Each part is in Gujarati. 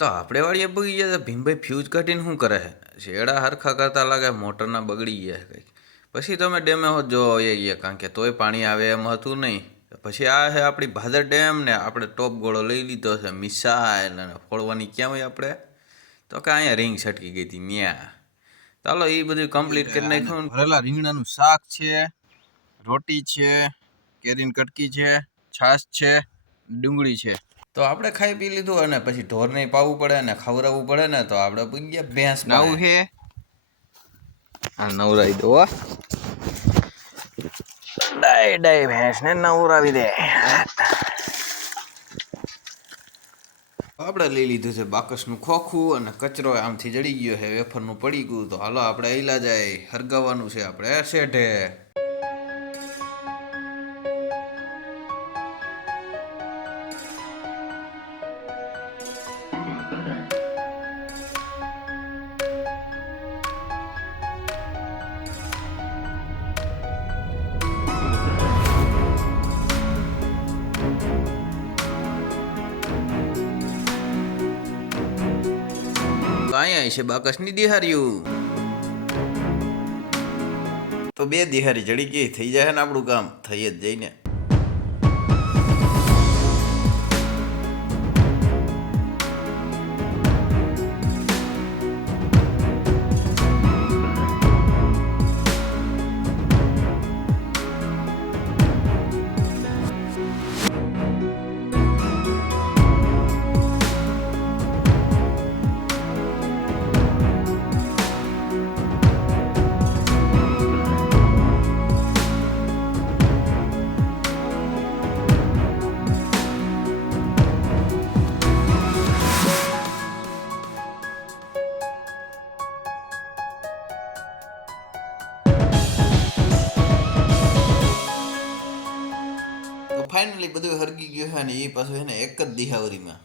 તો આપણે વાળીએ બગી ગયા તો ભીમભાઈ ફ્યુઝ કાઢીને શું કરે છે શેડા હરખા કરતા લાગે મોટરના બગડી ગયા કંઈક પછી તમે ડેમે હોત જો એ કારણ કે તોય પાણી આવે એમ હતું નહીં પછી આ છે આપણી ભાદર ડેમ ને આપણે ટોપ ગોળો લઈ લીધો છે મિસાઇલ અને ફોડવાની ક્યાં હોય આપણે તો કે અહીંયા રિંગ છટકી ગઈ હતી ન્યા ચાલો એ બધું કમ્પ્લીટ કરી નાખ્યું ભરેલા રીંગણાનું શાક છે, રોટી છે, કેરીની કટકી છે, છાશ છે, ડુંગળી છે. તો આપણે ખાઈ પી લીધું અને પછી ઢોરને પાવું પડે ને ખવડાવવું પડે ને તો આપણે પૂગ્યા ભેંસ નવું છે આ નવરાવી દો ડાય ડાય ભેંસ ને નવરાવી દે. આપણે લઈ લીધું છે બાકસનું ખોખું અને કચરો આમથી જડી ગયો છે વેફરનું પડી ગયું તો હાલો આપણે આયલા જાય હરગાવવાનું છે આપણે શેઢે. અહીંયા છે બાકસની દિહાર્યું તો બે દિહારી જડી ગઈ થઈ જાય ને આપણું કામ થઈ જ જઈને. ફાઇનલી બધું હરગી ગયું છે ને એ પાછું છે ને એક જ દિહાવરીમાં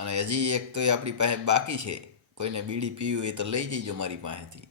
અને હજી એક તો આપણી પાસે બાકી છે. કોઈને બીડી પીવી હોય તો લઈ જઈજો મારી પાસેથી.